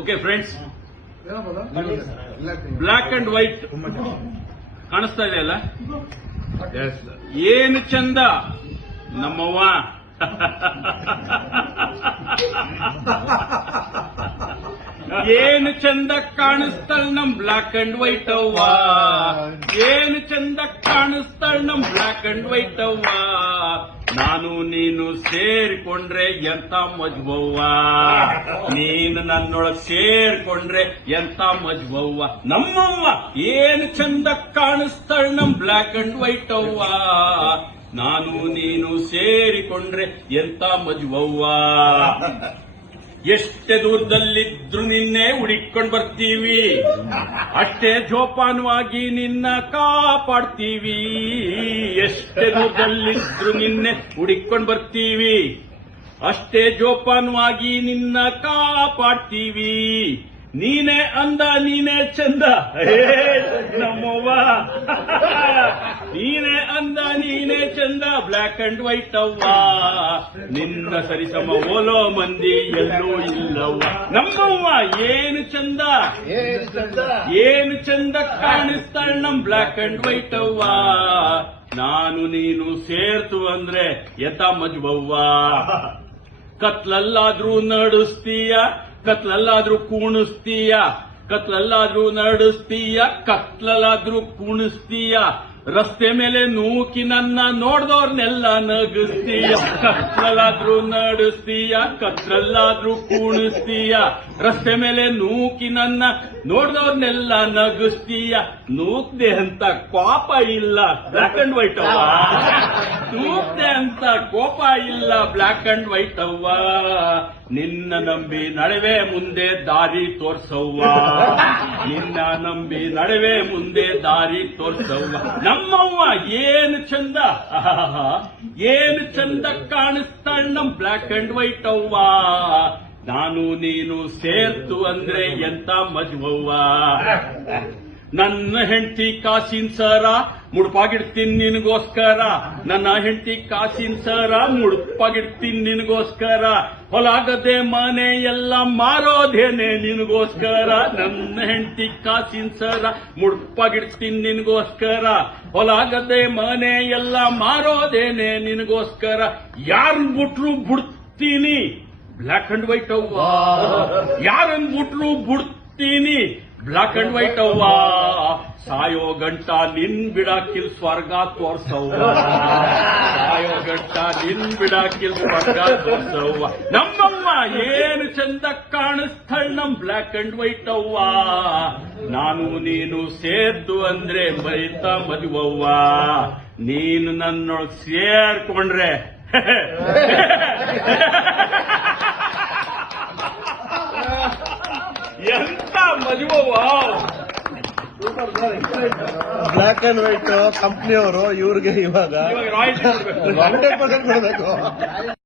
okay friends black and white ಕಾಣಿಸ್ತಾ ಇದೆ ಅಲ್ಲ ಏನು ಚಂದ ನಮ್ಮವ್ವ ಏನು ಚಂದ ಕಾಣಿಸ್ತಾಳ ನಮ್ ಬ್ಲಾಕ್ ಅಂಡ್ ವೈಟ್ ಅವ್ವ ಏನು ಚಂದ ಕಾಣಿಸ್ತಾಳ ನಮ್ ಬ್ಲಾಕ್ ಅಂಡ್ ವೈಟ್ ಅವ್ವಾ ನಾನು ನೀನು ಸೇರಿಕೊಂಡ್ರೆ ಎಂತ ಮಜ್ಬವ್ವ ನೀನು ನನ್ನೊಳಗೆ ಸೇರಿಕೊಂಡ್ರೆ ಎಂತ ಮಜ್ಬವ್ವ ನಮ್ಮವ್ವ ಏನು ಚಂದ ಕಾಣಿಸ್ತಾಳ ನಮ್ ಬ್ಲ್ಯಾಕ್ ಅಂಡ್ ವೈಟ್ ಅವ್ವ ನಾನು ನೀನು ಸೇರಿಕೊಂಡ್ರೆ ಎಂತ ಮಜ್ಬವ್ವ ಎಷ್ಟೇ ದೂರದಲ್ಲಿದ್ರು ನಿನ್ನೆ ಹುಡಿಕೊಂಡು ಬರ್ತೀವಿ ಅಷ್ಟೇ ಜೋಪಾನವಾಗಿ ನಿನ್ನ ಕಾಪಾಡ್ತೀವಿ ಎಷ್ಟೇ ದೂರದಲ್ಲಿದ್ರು ನಿನ್ನೆ ಹುಡಿಕೊಂಡು ಬರ್ತೀವಿ ಅಷ್ಟೇ ಜೋಪಾನವಾಗಿ ನಿನ್ನ ಕಾಪಾಡ್ತೀವಿ ನೀನೇ ಅಂದ ನೀನೇ ಚಂದ ಹೇ ನಮ್ಮವ್ವ ನೀನೇ ಅಂದ ನೀನೇ ಚಂದ ಬ್ಲ್ಯಾಕ್ ಅಂಡ್ ವೈಟ್ ಅವ್ವ ನಿನ್ನ ಸರಿಸಮ ಓಲೋ ಮಂದಿ ಎಲ್ಲೋ ಇಲ್ಲವ್ವ ನಮ್ಮವ್ವ ಏನು ಚಂದ ಏನು ಚಂದ ಕಾಣಿಸ್ತಾಳ ನಮ್ ಬ್ಲ್ಯಾಕ್ ಅಂಡ್ ವೈಟ್ ಅವ್ವ ನಾನು ನೀನು ಸೇರ್ತು ಅಂದ್ರೆ ಯಥ ಮಜ್ಬವ್ವ ಕತ್ಲಲ್ಲಾದ್ರೂ ನಡುಸ್ತೀಯ ಕತ್ಲಲ್ಲಾದ್ರೂ ಕೂಣಿಸ್ತೀಯ ಕತ್ಲಲ್ಲಾದ್ರೂ ನಡುಸ್ತೀಯ ಕತ್ಲಲ್ಲಾದ್ರೂ ಕುಣಿಸ್ತೀಯ ರಸ್ತೆ ಮೇಲೆ ನೂಕಿ ನನ್ನ ನೋಡ್ದವ್ರನ್ನೆಲ್ಲ ನಗಿಸ್ತೀಯ ಕತ್ರಲ್ಲಾದ್ರೂ ನಡೆಸ್ತೀಯ ಕತ್ರಲ್ಲಾದ್ರೂ ಕುಣಿಸ್ತೀಯ ರಸ್ತೆ ಮೇಲೆ ನೂಕಿ ನನ್ನ ನೋಡ್ದವ್ರನ್ನೆಲ್ಲ ನಗಿಸ್ತೀಯ ನೂಕ್ದೆ ಅಂತ ಕೋಪ ಇಲ್ಲ ಬ್ಲಾಕ್ ಅಂಡ್ ವೈಟ್ ಅವ್ವ ನೂಕ್ದೆ ಅಂತ ಕೋಪ ಇಲ್ಲ ಬ್ಲಾಕ್ ಅಂಡ್ ವೈಟ್ ಅವ್ವ ನಿನ್ನ ನಂಬಿ ನಡುವೆ ಮುಂದೆ ದಾರಿ ತೋರ್ಸವ್ವ ನಿನ್ನ ನಂಬಿ ನಡುವೆ ಮುಂದೆ ದಾರಿ ತೋರ್ಸವ್ವ ನಮ್ಮವ್ವ ಏನು ಚಂದ ಏನು ಚಂದ ಕಾಣಿಸ್ತಾಳ ನಮ್ ಬ್ಲಾಕ್ ಅಂಡ್ ವೈಟ್ ಅವ್ವ ನಾನು ನೀನು ಸೇರ್ತು ಅಂದ್ರೆ ಎಂತ ಮಜ್ವವ್ವ ನನ್ನ ಹೆಂಡತಿ ಕಾಸಿನ ಸರ ಮುಡುಪಾಗಿಡ್ತೀನಿ ನಿನಗೋಸ್ಕರ ನನ್ನ ಹೆಂಡತಿ ಕಾಸಿನ ಸರ ಮುಡ್ಪಾಗಿಡ್ತೀನಿ ನಿನಗೋಸ್ಕರ ಹೊಲಾಗದೆ ಮನೆ ಎಲ್ಲ ಮಾರೋದೇನೆ ನಿನಗೋಸ್ಕರ ನನ್ನ ಹೆಂಡತಿ ಕಾಸಿನ ಸರ ಮುಡ್ಪಾಗಿಡ್ತೀನಿ ನಿನಗೋಸ್ಕರ ಹೊಲಾಗದೆ ಮನೆ ಎಲ್ಲ ಮಾರೋದೇನೆ ನಿನಗೋಸ್ಕರ ಯಾರು ಬಿಟ್ರು ಬಿಡ್ತೀನಿ ಬ್ಲ್ಯಾಕ್ ಅಂಡ್ ವೈಟ್ ಅವ್ವ ಯಾರು ಬಿಟ್ರು ಬಿಡ್ತೀನಿ ಬ್ಲಾಕ್ ಅಂಡ್ ವೈಟ್ ಅವ್ವ ಸಾಯೋ ಗಂಟ ನಿನ್ ಬಿಡಾಕಿಲ್ ಸ್ವರ್ಗ ತೋರ್ಸವ್ವ ಸಾಯೋ ಗಂಟ ನಿನ್ ಬಿಡಾಕಿಲ್ ಸ್ವರ್ಗ ತೋರ್ಸವ್ವ ನಮ್ಮಮ್ಮ ಏನು ಚಂದ ಕಾಣಿಸ್ತಳ್ ನಮ್ ಬ್ಲಾಕ್ ಅಂಡ್ ವೈಟ್ ಅವ್ವ ನಾನು ನೀನು ಸೇದ್ದು ಅಂದ್ರೆ ಬೈತ ಮದುವವ್ವ ನೀನು ನನ್ನೊಳಗ್ ಸೇರ್ಕೊಂಡ್ರೆ ಬ್ಲಾಕ್ ಅಂಡ್ ವೈಟ್ ಕಂಪ್ನಿಯವರು ಇವ್ರಿಗೆ ಇವಾಗ ಹಂಡ್ರೆಡ್ ಪರ್ಸೆಂಟ್ ಕೊಡಬೇಕು